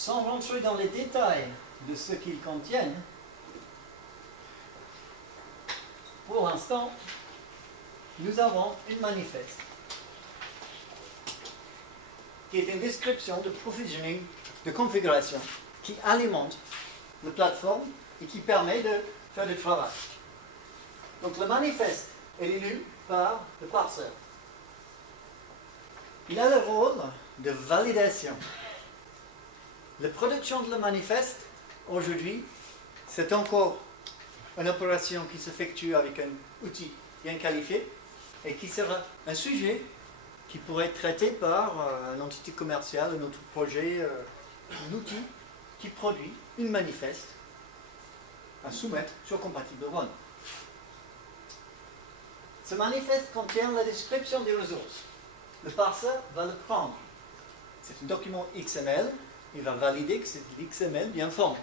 sans rentrer dans les détails de ce qu'ils contiennent, pour l'instant, nous avons une manifeste qui est une description de provisioning, de configuration, qui alimente la plateforme et qui permet de faire du travail. Donc le manifeste est lu par le parseur. Il a le rôle de validation. La production de le manifeste, aujourd'hui, c'est encore une opération qui s'effectue avec un outil bien qualifié et qui sera un sujet qui pourrait être traité par une entité commerciale, un autre projet, un outil qui produit une manifeste à soumettre sur Compatible One. Ce manifeste contient la description des ressources. Le parseur va le prendre. C'est un document XML. Il va valider que c'est l'XML bien formé.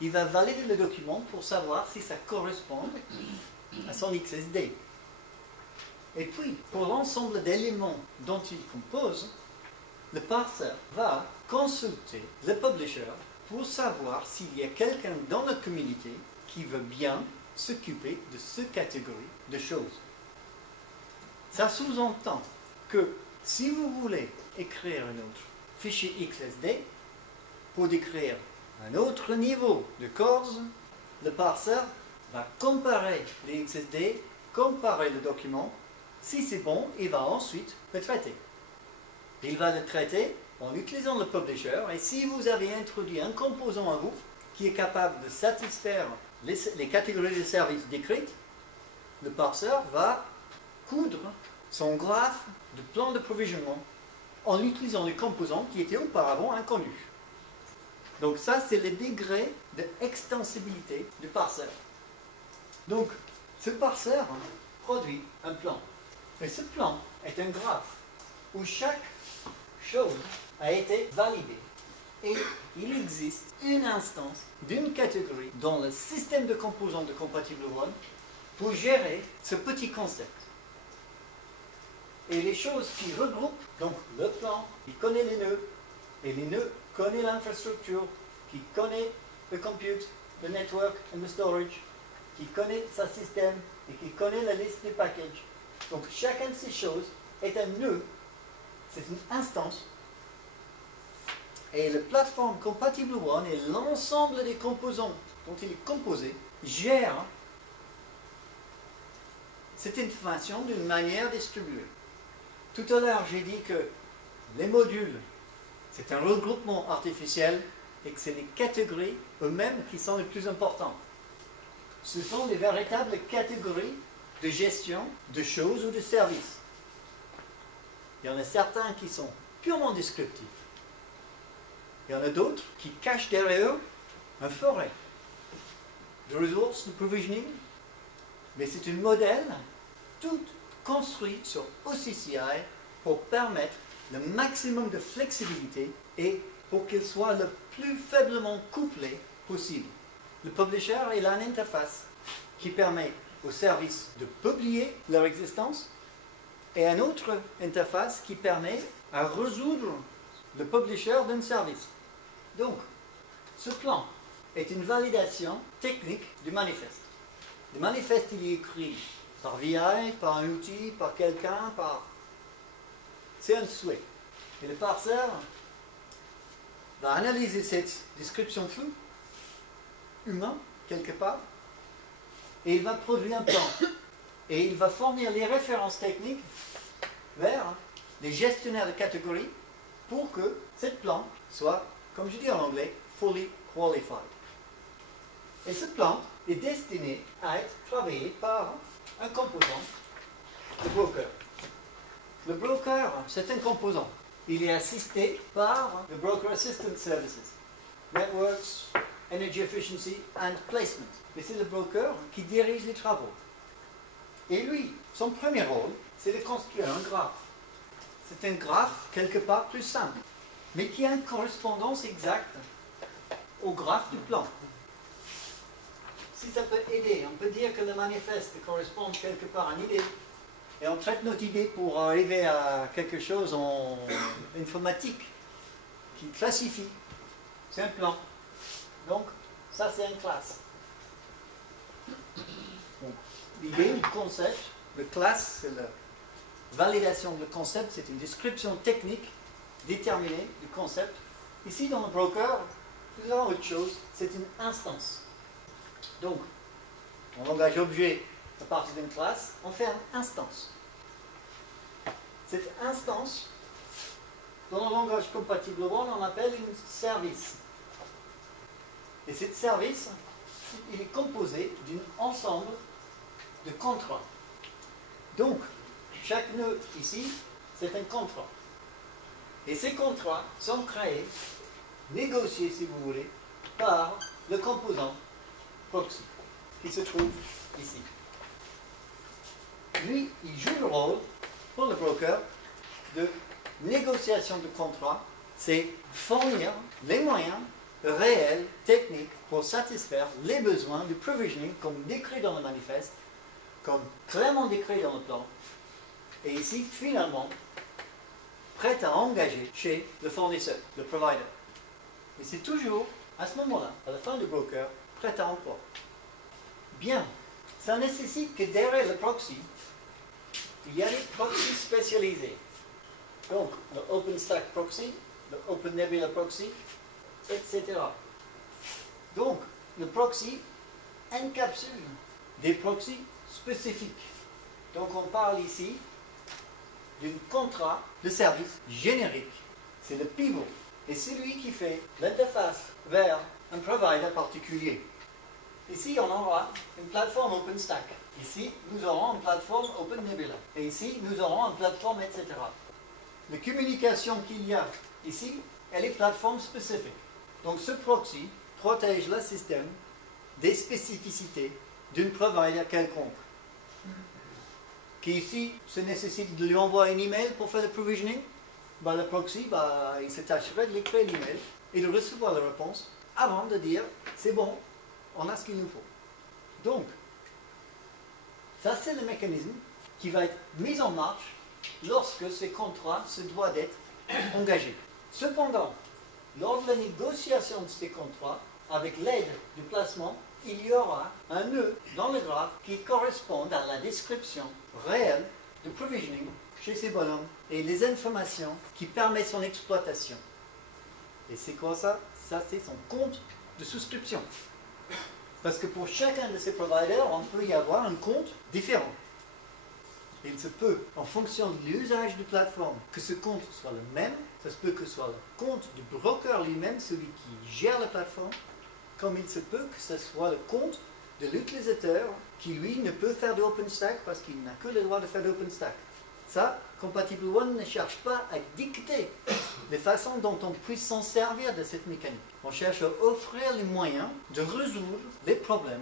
Il va valider le document pour savoir si ça correspond à son XSD. Et puis, pour l'ensemble d'éléments dont il compose, le parseur va consulter le publisher pour savoir s'il y a quelqu'un dans la communauté qui veut bien s'occuper de cette catégorie de choses. Ça sous-entend que si vous voulez écrire un autre fichier XSD pour décrire un autre niveau de cores, le parseur va comparer les XSD, comparer le document. Si c'est bon, il va ensuite le traiter. Il va le traiter en utilisant le publisher, et si vous avez introduit un composant à vous qui est capable de satisfaire les catégories de services décrites, le parseur va coudre son graphe de plan de provisionnement en utilisant les composants qui étaient auparavant inconnus. Donc ça, c'est le degré d'extensibilité du parseur. Donc, ce parseur produit un plan. Et ce plan est un graphe où chaque chose a été validée. Et il existe une instance d'une catégorie dans le système de composants de Compatible One pour gérer ce petit concept. Et les choses qui regroupent, donc le plan, qui connaît les nœuds, et les nœuds connaissent l'infrastructure, qui connaît le compute, le network et le storage, qui connaît sa système et qui connaît la liste des packages. Donc chacune de ces choses est un nœud, c'est une instance. Et la plateforme Compatible One et l'ensemble des composants dont il est composé gèrent cette information d'une manière distribuée. Tout à l'heure, j'ai dit que les modules, c'est un regroupement artificiel et que c'est les catégories eux-mêmes qui sont les plus importantes. Ce sont les véritables catégories de gestion de choses ou de services. Il y en a certains qui sont purement descriptifs. Il y en a d'autres qui cachent derrière eux un forêt de ressources, de provisioning, mais c'est un modèle tout construit sur OCCI pour permettre le maximum de flexibilité et pour qu'il soit le plus faiblement couplé possible. Le publisher, il a une interface qui permet aux services de publier leur existence et une autre interface qui permet à résoudre le publisher d'un service. Donc, ce plan est une validation technique du manifeste. Le manifeste, il est écrit par VI, par un outil, par quelqu'un, c'est un souhait. Et le parseur va analyser cette description floue, humain, quelque part, et il va produire un plan. Et il va fournir les références techniques vers les gestionnaires de catégories pour que ce plan soit, comme je dis en anglais, fully qualified. Et ce plan est destiné à être travaillé par un composant, le broker. Le broker, c'est un composant. Il est assisté par le Broker Assistance Services, Networks, Energy Efficiency and Placement. Et c'est le broker qui dirige les travaux. Et lui, son premier rôle, c'est de construire un graphe. C'est un graphe quelque part plus simple, mais qui a une correspondance exacte au graphe du plan. Si ça peut aider, on peut dire que le manifeste correspond quelque part à une idée. Et on traite notre idée pour arriver à quelque chose en informatique. qui classifie. C'est un plan. Donc, ça c'est une classe. L'idée, le concept, le class, c'est la validation de le concept, c'est une description technique déterminée du concept. Ici, dans le broker, nous avons autre chose, c'est une instance. Donc, en langage objet, à partir d'une classe, on fait une instance. Cette instance, dans le langage compatible on en appelle une service. Et cette service, il est composé d'un ensemble de contrats. Donc, chaque nœud ici, c'est un contrat. Et ces contrats sont créés, négociés si vous voulez, par le composant proxy, qui se trouve ici. Lui, il joue le rôle, pour le broker, de négociation de contrat, c'est fournir les moyens réels, techniques, pour satisfaire les besoins du provisioning, comme décrit dans le manifeste, comme clairement décrit dans le plan, et ici, finalement, prêt à engager chez le fournisseur, le provider. Et c'est toujours, à ce moment-là, à la fin du broker, prêt à emploi. Bien, ça nécessite que derrière le proxy, il y a des proxys spécialisés. Donc, le OpenStack proxy, le OpenNebula proxy, etc. Donc, le proxy encapsule des proxys spécifiques. Donc, on parle ici d'un contrat de service générique. C'est le pivot. Et c'est lui qui fait l'interface vers un provider particulier. Ici, on aura une plateforme OpenStack. Ici, nous aurons une plateforme OpenNebula. Et ici, nous aurons une plateforme, etc. La communication qu'il y a ici, elle est plateforme spécifique. Donc, ce proxy protège le système des spécificités d'un provider quelconque. Qui ici, se nécessite de lui envoyer un email pour faire le provisioning, le proxy, il se tâcherait de l'écrire l'email et de recevoir la réponse avant de dire c'est bon, on a ce qu'il nous faut. Donc, ça c'est le mécanisme qui va être mis en marche lorsque ces contrats se doivent d'être engagés. Cependant, lors de la négociation de ces contrats, avec l'aide du placement, il y aura un nœud dans le graphe qui correspond à la description réelle de provisioning chez ces bonhommes et les informations qui permettent son exploitation. Et c'est quoi ça? Ça, c'est son compte de souscription. Parce que pour chacun de ces providers, on peut y avoir un compte différent. Et il se peut, en fonction de l'usage de plateforme, que ce compte soit le même. Ça se peut que ce soit le compte du broker lui-même, celui qui gère la plateforme, comme il se peut que ce soit le compte de l'utilisateur qui, lui, ne peut faire de OpenStack parce qu'il n'a que le droit de faire de OpenStack. Ça, Compatible One ne cherche pas à dicter les façons dont on puisse s'en servir de cette mécanique. On cherche à offrir les moyens de résoudre les problèmes.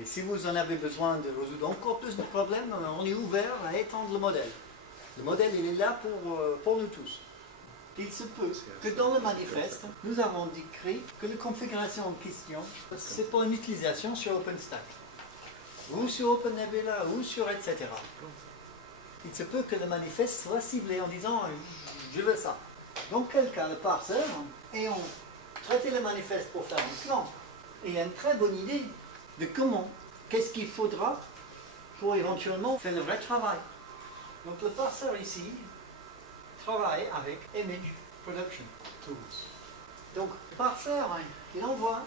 Et si vous en avez besoin de résoudre encore plus de problèmes, on est ouvert à étendre le modèle. Le modèle, il est là pour nous tous. Il se peut que dans le manifeste, nous avons décrit que la configuration en question, c'est pour une utilisation sur OpenStack, ou sur OpenNebula, ou sur etc. Il se peut que le manifeste soit ciblé en disant « je veux ça ». Donc, quel cas, le parseur, ayant traité le manifeste pour faire un plan, et il a une très bonne idée de comment, qu'est-ce qu'il faudra pour éventuellement faire le vrai travail. Donc, le parseur ici travaille avec Image Production Tools. Donc, le parseur, il envoie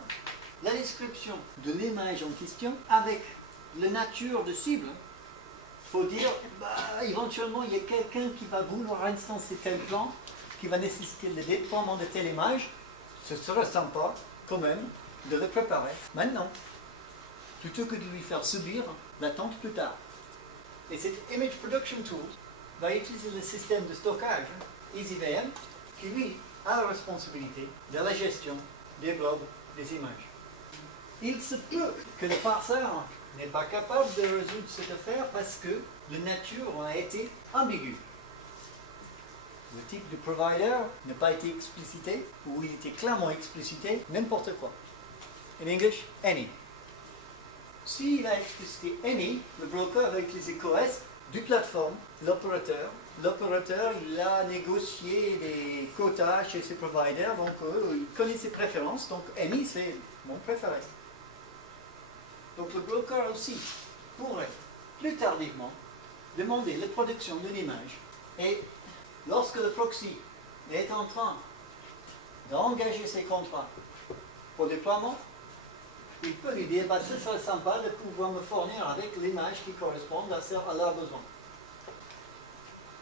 la description de l'image en question avec la nature de cible. Il faut dire, éventuellement, il y a quelqu'un qui va vouloir instancer tel plan, qui va nécessiter le déploiement de telle image. Ce serait sympa, quand même, de le préparer maintenant, plutôt que de lui faire subir l'attente plus tard. Et cette Image Production Tool va utiliser le système de stockage EasyVM qui, lui, a la responsabilité de la gestion des blobs des images. Il se peut que le parseur n'est pas capable de résoudre cette affaire parce que la nature a été ambiguë. Le type de provider n'a pas été explicité, ou il était clairement explicité, n'importe quoi. En English, any. S'il a explicité any, le broker va utiliser COS du plateforme, l'opérateur. L'opérateur, il a négocié des quotas chez ses providers, donc il connaît ses préférences, donc MI c'est mon préféré. Donc le broker aussi pourrait plus tardivement demander la production d'une image, et lorsque le proxy est en train d'engager ses contrats pour déploiement, il peut lui dire bah, ce serait sympa de pouvoir me fournir avec l'image qui correspond à leurs besoins.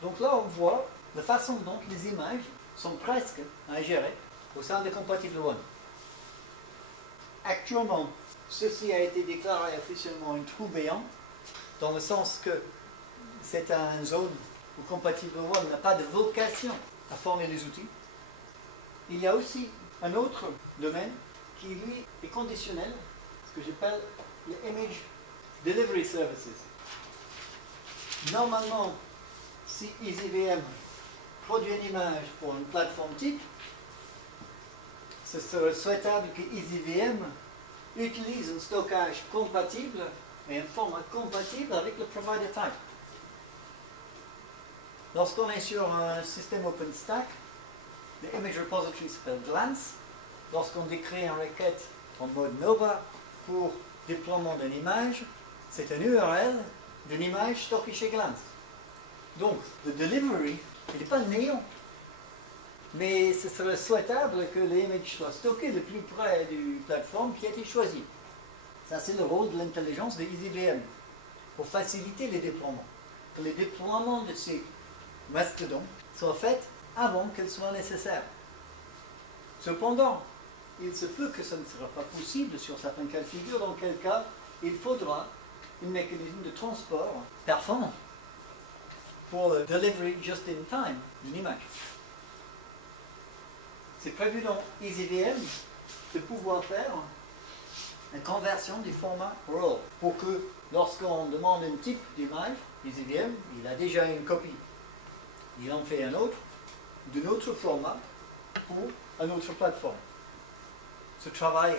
Donc là on voit la façon dont les images sont presque à gérer au sein de Compatible One. Actuellement, ceci a été déclaré officiellement un trou béant, dans le sens que c'est une zone où Compatible One n'a pas de vocation à former les outils. Il y a aussi un autre domaine qui, lui, est conditionnel, ce que j'appelle les Image Delivery Services. Normalement, si EasyVM produit une image pour une plateforme type, ce serait souhaitable que EasyVM utilise un stockage compatible et un format compatible avec le provider type. Lorsqu'on est sur un système OpenStack, l'image repository s'appelle Glance. Lorsqu'on décrit une requête en mode Nova pour déploiement d'une image, c'est un URL d'une image stockée chez Glance. Donc, le delivery, il n'est pas néant. Mais ce serait souhaitable que l'image soit stockée le plus près du plateforme qui a été choisie. Ça, c'est le rôle de l'intelligence de EasyVM, pour faciliter les déploiements. Que les déploiements de ces mastodons soient faits avant qu'elles soient nécessaires. Cependant, il se peut que ce ne sera pas possible sur certains cas de figure, dans quel cas il faudra un mécanisme de transport performant pour le delivery just in time d'une image. C'est prévu dans EasyVM de pouvoir faire une conversion du format RAW pour que lorsqu'on demande un type d'image, EasyVM, il a déjà une copie. Il en fait un autre, d'un autre format pour une autre plateforme. Ce travail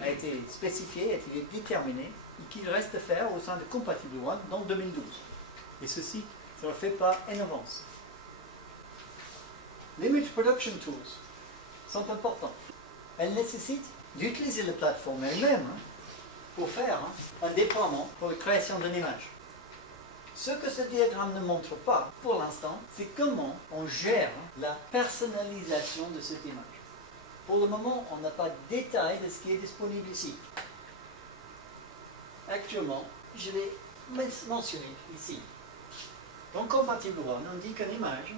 a été spécifié, a été déterminé, et qu'il reste à faire au sein de Compatible One dans 2012. Et ceci sera fait par Innovance. Les Image Production Tools sont importants. Elles nécessitent d'utiliser la plateforme elle-même pour faire un déploiement pour la création d'une image. Ce que ce diagramme ne montre pas pour l'instant, c'est comment on gère la personnalisation de cette image. Pour le moment, on n'a pas de détail de ce qui est disponible ici. Actuellement, je l'ai mentionné ici. Dans Compatible One, on dit qu'une image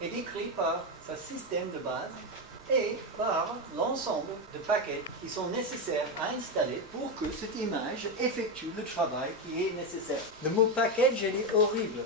est décrite par sa système de base et par l'ensemble de paquets qui sont nécessaires à installer pour que cette image effectue le travail qui est nécessaire. Le mot package, il est horrible.